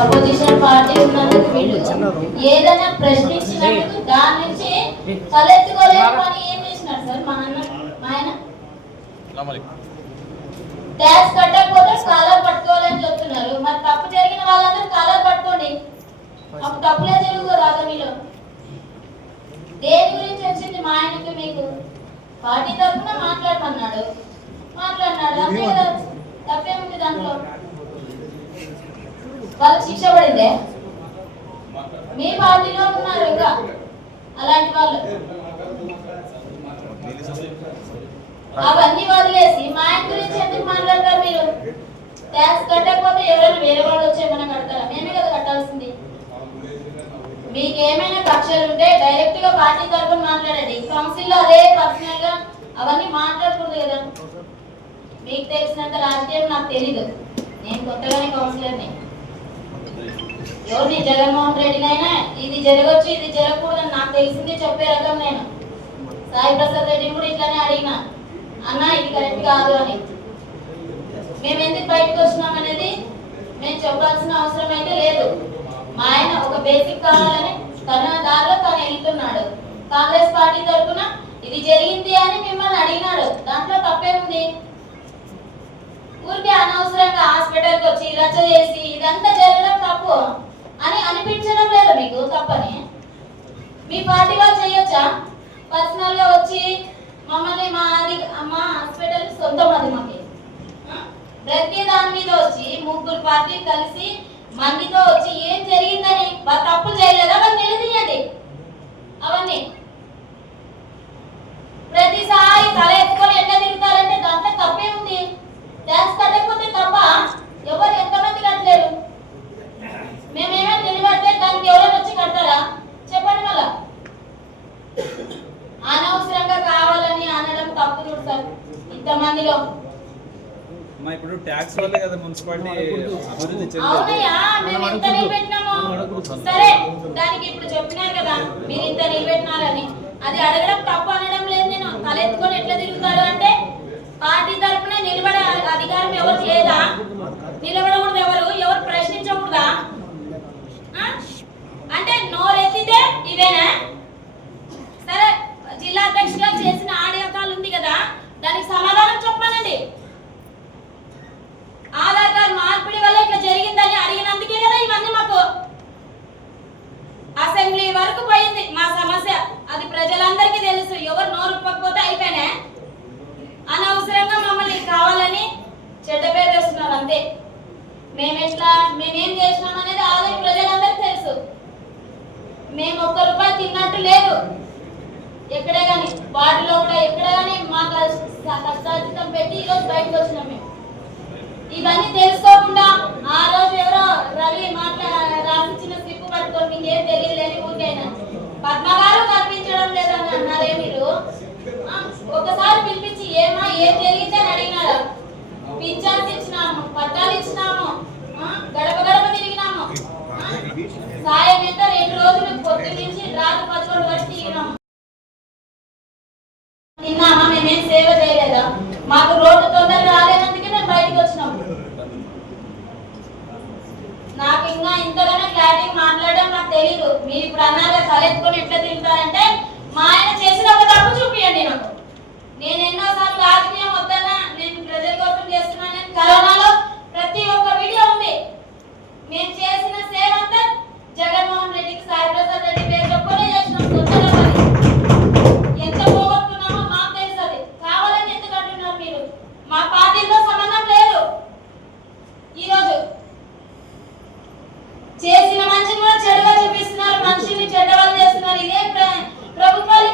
Opposition party ఉన్నందుకు వీళ్ళు. ఏదైనా ప్రశ్నించినందుకు దాని నుంచి తలెత్తుకోలేని పని ఏం చేసినారు సార్? మా అన్న మా ఆయన? ట్యాక్స్ కట్టకపోతే కాలర్ పట్టుకోవాలని చెప్తున్నారు. మరి తప్పు జరిగిన వాళ్ళందరూ కాలర్ పట్టుకోండి. అప్పుడు తప్పులే జరుగు రాదా మీలో దేని గురించి వచ్చింది మా ఆయనకి మీకు? పార్టీ తరఫున మాట్లాడమన్నాడు. మాట్లాడినాడు. తప్పేముంది దాంట్లో? వాళ్ళకి శిక్ష పడిందే? మీ పార్టీలో ఉన్నారు ఇంకా? అలాంటి వాళ్ళు. అవన్నీ వదిలేసి మా ఆయన గురించి ఎందుకు మాట్లాడతారు మీరు? ట్యాక్స్ కట్టకపోతే ఎవరైనా వేరే వాళ్ళు వచ్చి ఏమైనా కడతారా? మేమే కదా కట్టాల్సింది. మీకు ఏమైనా కక్షలు ఉంటే డైరెక్ట్గా పార్టీ తరఫున మాట్లాడండి. కౌన్సిల్లో అదే పర్సనల్గా అవన్నీ మాట్లాడకూడదు కదా. మీకు తెలిసినంత రాజకీయం నాకు తెలీదు. నేను కొత్తగానే కౌన్సిలర్ని. ఎవరిని జగన్మోహన్ రెడ్డినైనా ఇది జరగచ్చు ఇది జరగకూడదని నాకు తెలిసింది చెప్పే రకం నేను. సాయి ప్రసాద్ రెడ్డిని కూడా ఇట్లానే అడిగిన. అన్న ఇది కరెక్ట్ కాదు అని. మేము ఎందుకు బయటకు వచ్చినాం అనేది మేము చెప్పాల్సిన అవసరం అయితే లేదు. మా ఆయన ఒక బేసిక్ కావాలని తన దారిలో తను వెళ్తున్నాడు. కాంగ్రెస్ పార్టీ తరఫున ఇది జరిగింది అని మిమ్మల్ని అడిగినాడు. దాంట్లో తప్పేముంది? హాస్పిటల్కి వచ్చి రచ్చ చేసి ఇదంతా జరగడం తప్పు అని అనిపించడం లేదు మీకు తప్పని? మీ పార్టీ వాళ్ళు చేయొచ్చా? పర్సనల్గా వచ్చి మమ్మల్ని మా అది మా హాస్పిటల్ సొంతం అది మాకు. ప్రతి దాని మీద వచ్చి ముగ్గురు పార్టీ కలిసి మందితో వచ్చి ఏం జరిగిందని వా- తప్పులు చేయలేదా? వాళ్ళు నిలదీయండి అవన్నీ. ప్రతిసారి తల ఎత్తుకొని ఎట్లా తిరుగుతారంటే దాంట్లో తప్పే ఉంది ట్యాక్స్ కట్టకపోతే తప్ప ఎవరు ఎంతమంది కట్టలేరు మేమేమైనా నిలబడితే దానికి ఎవరైనా వచ్చి కడతారా చెప్పండి మళ్ళా అనవసరంగా కావాలని అనడం తప్పు చూడు సార్ ఇంతమందిలో అమ్మా ఇప్పుడు ట్యాక్స్ వల్లే కదా మున్సిపాలిటీ అభివృద్ధి చెందేది. సరే దానికి ఇప్పుడు చెప్పినారు కదా మీరు ఇంత నిలబెట్టినారని అది అడగడం తప్పు అనడం లేదు నేను తలెత్తుకొని ఎట్లా తిరుగుతారు అంటే పార్టీ తరపున నిలబడే అ- అధికారం ఎవరికి లేదా నిలబడకూడదు ఎవరు ఎవరు ప్రశ్నించకూడదా ఆ? అంటే నోరెత్తితే ఇవేనా సరే జిల్లా అధ్యక్షుడిగా చేసిన ఆడియో కాల్ ఉంది కదా దానికి సమాధానం చెప్పానండి ఆధార్ కార్డు మార్పిడి వల్ల ఇట్లా జరిగిందని అడిగినందుకే కదా ఇవన్నీ మాకు అసెంబ్లీ వరకు పోయింది మా సమస్య అది ప్రజలందరికీ తెలుసు ఎవరు నోరు ఇప్పకపోతే అయిపోయినా. అనవసరంగా మమ్మల్ని కావాలని చెడ్డ పేరు తెస్తున్నారు అంతే. మేమెట్లా మేమేం చేసినాం అనేది ఆల్రెడీ ప్రజలందరికీ తెలుసు. మేము ఒక్క రూపాయి తిన్నట్టు లేదు. ఎక్కడే కానీ వాటిలో కూడా ఎక్కడే కానీ మా కష్టార్జితం పెట్టి ఈరోజు బయటకు వచ్చినాం మేము. ఇవన్నీ తెలుసుకోకుండా ఆ రోజు ఎవరో రవి మాట్లాడారు ఒకసారి పిలిపించి ఏమా ఏం జరిగింది? అని అడిగినారు. పిచ్చాన్స్ ఇచ్చినాము పట్టాలు ఇచ్చినాము గడప గడప తిరిగినాము. సాయం ఎంత రెండు రోజులు పొద్దు నుంచి రాత్రి పదకొండు వరకు తిరిగినాము. తిన్నామా మేమేం సేవ చేయలేదా? మాకు రోడ్డు తొందరగా రాలేనందుకే మేము బయటకు వచ్చినాం. నాకు ఇంకా ఇంతగానో క్లారిటీ మాట్లాడడం నాకు తెలియదు మీరు ఇప్పుడు అన్నారు తలెత్తుకొని ఎట్లా తింటారంటే మా ఆయన చేసిన ఒక తప్పు చూపియండి నాకు నేను ఎన్నోసార్లు రాజకీయం వద్దన్నా నేను ప్రజల కోసం చేస్తున్నానని కరోనాలో ప్రతి ఒక్క వీడియో ఉంది మేము చేసిన సేవ అంతా జగన్మోహన్ రెడ్డికి సాయి ప్రసాద్ రెడ్డి పేరు చెప్పుకొని చేసినాం సొంతగా మరి. ఎంత పోగొట్టుకున్నామో మాకు తెలుసు అది కావాలని ఎందుకు అంటున్నారు మీరు మా పార్టీతో సంబంధం లేదు ఈరోజు చేసిన మంచిని కూడా చెడుగా చూపిస్తున్నారు మనుషుల్ని చెడ్డవాళ్ళు చేస్తున్నారు. ఇదే ప్ర- ప్రభుత్వాలు